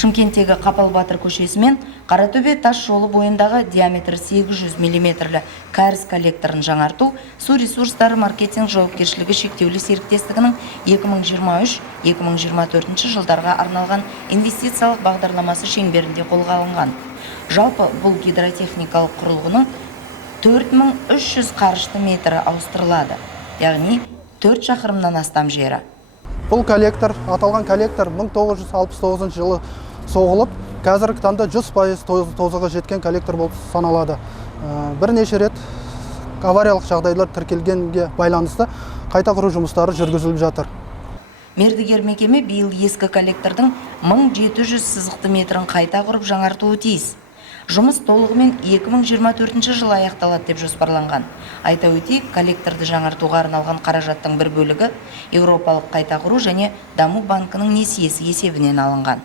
Шымкенттегі Қапал Батыр көшесі мен Қаратөбе тас жолы бойындағы диаметрі 800 мм кәріз коллекторын жаңарту су ресурстары маркетинг жауапкершілігі шектеулі серіктестігінің 2023-2024 жылдарға арналған инвестициялық бағдарламасы шеңберінде қолға алынған. Жалпы бұл гидротехникалық құрылғының 4300 қарышты метрі ауыстырылады, яғни 4 шақырымнан астам жері. Бұл коллектор, аталған коллектор 1969 жылы соғылып, қазіргі таңда 100% тозығы жеткен коллектор болып саналады. Бірнеше рет авариялық жағдайлар тіркелгенге байланысты қайта құру жұмыстары жүргізіліп жатыр. Мердігер мекеме биыл ескі коллектордың 1700 сызықты метрін қайта құрып жаңартуы тиіс. Жұмыс толығымен 2024 жылы аяқталады деп жоспарланған. Айта өтейік, коллекторды жаңартуға арналған қаражаттың бір бөлігі Еуропалық қайта құру және даму банкінің несиесі есебінен алынған.